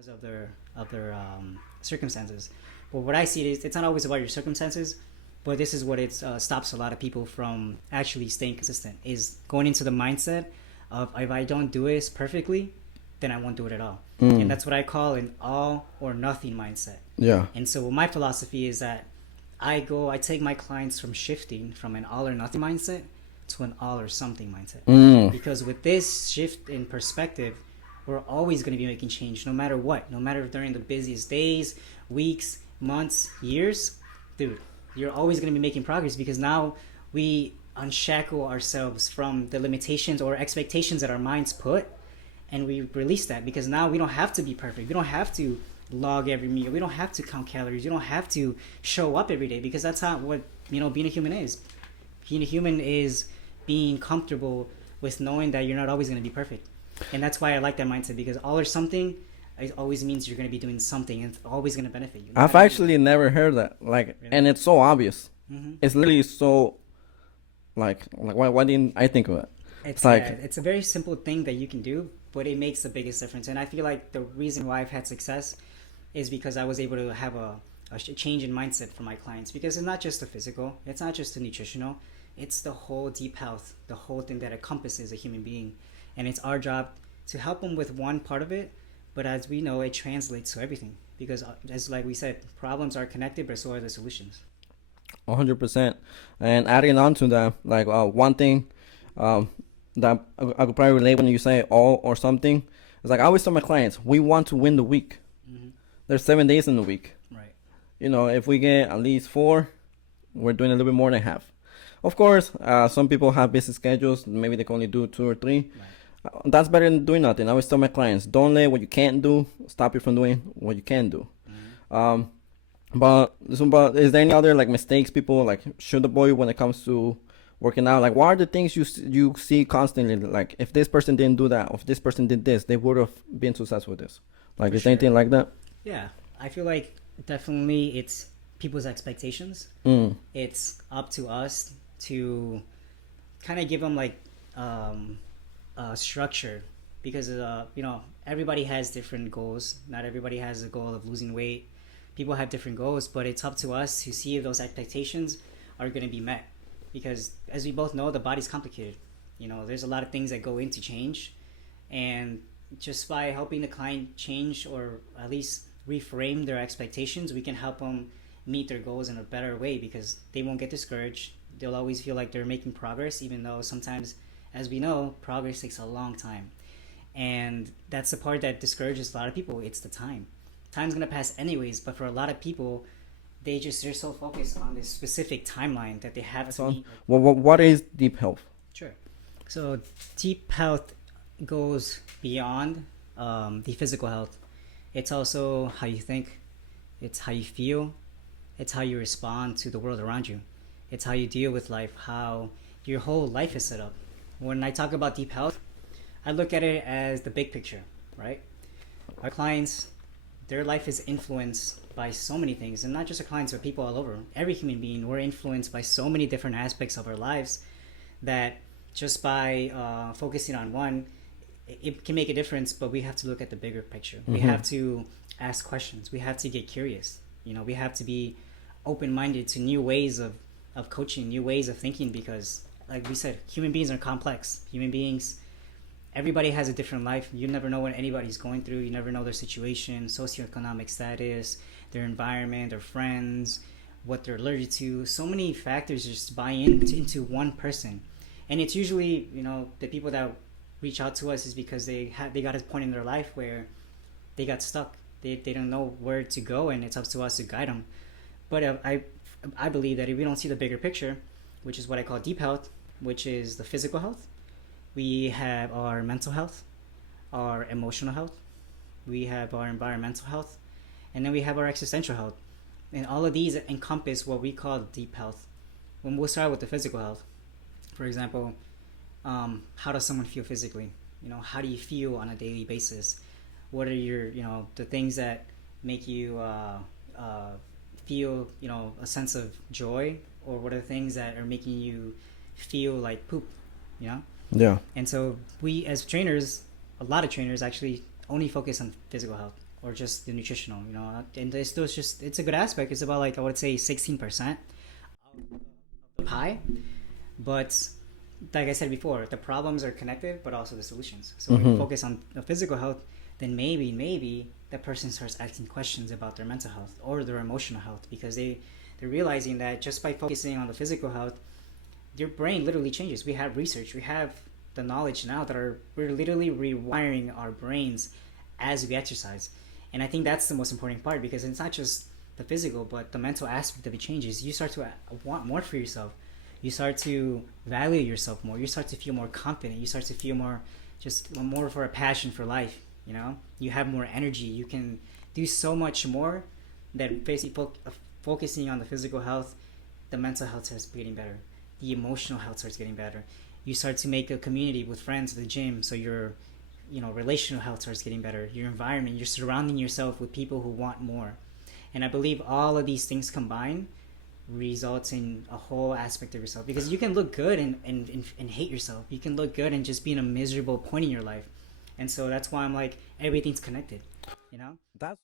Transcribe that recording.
because of their circumstances. But what I see is it's not always about your circumstances, but this is what it stops a lot of people from actually staying consistent, is going into the mindset of if I don't do this perfectly, then I won't do it at all. And that's what I call an all or nothing mindset. Yeah. And so my philosophy is that I take my clients from shifting from an all or nothing mindset to an all or something mindset. Because with this shift in perspective, we're always going to be making change no matter what, no matter during the busiest days, weeks, months, years. Dude, you're always going to be making progress because now we unshackle ourselves from the limitations or expectations that our minds put, and we release that because now we don't have to be perfect. We don't have to log every meal. We don't have to count calories. We don't have to show up every day because that's not what, being a human is. Being a human is being comfortable with knowing that you're not always going to be perfect. And that's why I like that mindset, because all or something, it always means you're going to be doing something and it's always going to benefit you. I've actually never heard that. Like, Really? and it's so obvious. Mm-hmm. It's literally so, like why didn't I think of it? It's like it's a very simple thing that you can do, but it makes the biggest difference. And I feel like the reason why I've had success is because I was able to have a change in mindset for my clients, because it's not just the physical, it's not just the nutritional, it's the whole deep health, the whole thing that encompasses a human being. And it's our job to help them with one part of it, but as we know, it translates to everything, because as like we said, problems are connected, but so are the solutions. 100%. And adding on to that, like one thing that I could probably relate when you say all or something is, like, I always tell my clients, we want to win the week. There's 7 days in the week. Right. If we get at least 4, we're doing a little bit more than half. Of course, some people have busy schedules. Maybe they can only do 2 or 3. Right. That's better than doing nothing. I always tell my clients, don't let what you can't do stop you from doing what you can do. But is there any other like mistakes people like should avoid when it comes to working out? Like, what are the things you see constantly? Like, if this person didn't do that, or if this person did this, they would have been successful with this. Like, is there anything like that? Yeah, I feel like definitely it's people's expectations. It's up to us to kind of give them like structure, because everybody has different goals. Not everybody has a goal of losing weight. People have different goals, but it's up to us to see if those expectations are going to be met, because as we both know, the body's complicated. There's a lot of things that go into change, and just by helping the client change or at least reframe their expectations, we can help them meet their goals in a better way, because they won't get discouraged. They'll always feel like they're making progress, even though sometimes, as we know, progress takes a long time. And that's the part that discourages a lot of people. It's the time. Time's going to pass anyways, but for a lot of people, they're so focused on this specific timeline that they have to meet. What is deep health? Sure. So deep health goes beyond the physical health. It's also how you think. It's how you feel. It's how you respond to the world around you. It's how you deal with life, how your whole life is set up. When I talk about deep health, I look at it as the big picture, right? Our clients, their life is influenced by so many things, and not just our clients, but people all over. Every human being, we're influenced by so many different aspects of our lives that just by focusing on one, it can make a difference, but we have to look at the bigger picture. We have to ask questions. We have to get curious. We have to be open-minded to new ways of coaching, new ways of thinking, because like we said, human beings are complex. Human beings, everybody has a different life. You never know what anybody's going through. You never know their situation, socioeconomic status, their environment, their friends, what they're allergic to. So many factors just buy into one person. And it's usually, the people that reach out to us is because they got a point in their life where they got stuck. They don't know where to go, and it's up to us to guide them. But I believe that if we don't see the bigger picture, which is what I call deep health, which is the physical health, we have our mental health, our emotional health, we have our environmental health, and then we have our existential health. And all of these encompass what we call deep health. When we'll start with the physical health, for example, how does someone feel physically? How do you feel on a daily basis? What are your, the things that make you feel, a sense of joy, or what are the things that are making you feel like poop, Yeah. And so we, as trainers, a lot of trainers actually only focus on physical health. or just the nutritional, you know. And it's those just it's a good aspect. It's about like I would say 16% of the pie, but like I said before, the problems are connected, but also the solutions. So when you Mm-hmm. focus on the physical health, then maybe that person starts asking questions about their mental health or their emotional health because they're realizing that just by focusing on the physical health, your brain literally changes. We have research, we have the knowledge now that we're literally rewiring our brains as we exercise. And I think that's the most important part because it's not just the physical, but the mental aspect of it changes. You start to want more for yourself. You start to value yourself more. You start to feel more confident. You start to feel more, just more for a passion for life. You know, you have more energy. You can do so much more that basically focusing on the physical health, the mental health starts getting better. The emotional health starts getting better. You start to make a community with friends at the gym, so your relational health starts getting better. Your environment, you're surrounding yourself with people who want more. And I believe all of these things combined results in a whole aspect of yourself because you can look good and hate yourself. You can look good and just be in a miserable point in your life. And so that's why I'm like everything's connected, you know. That's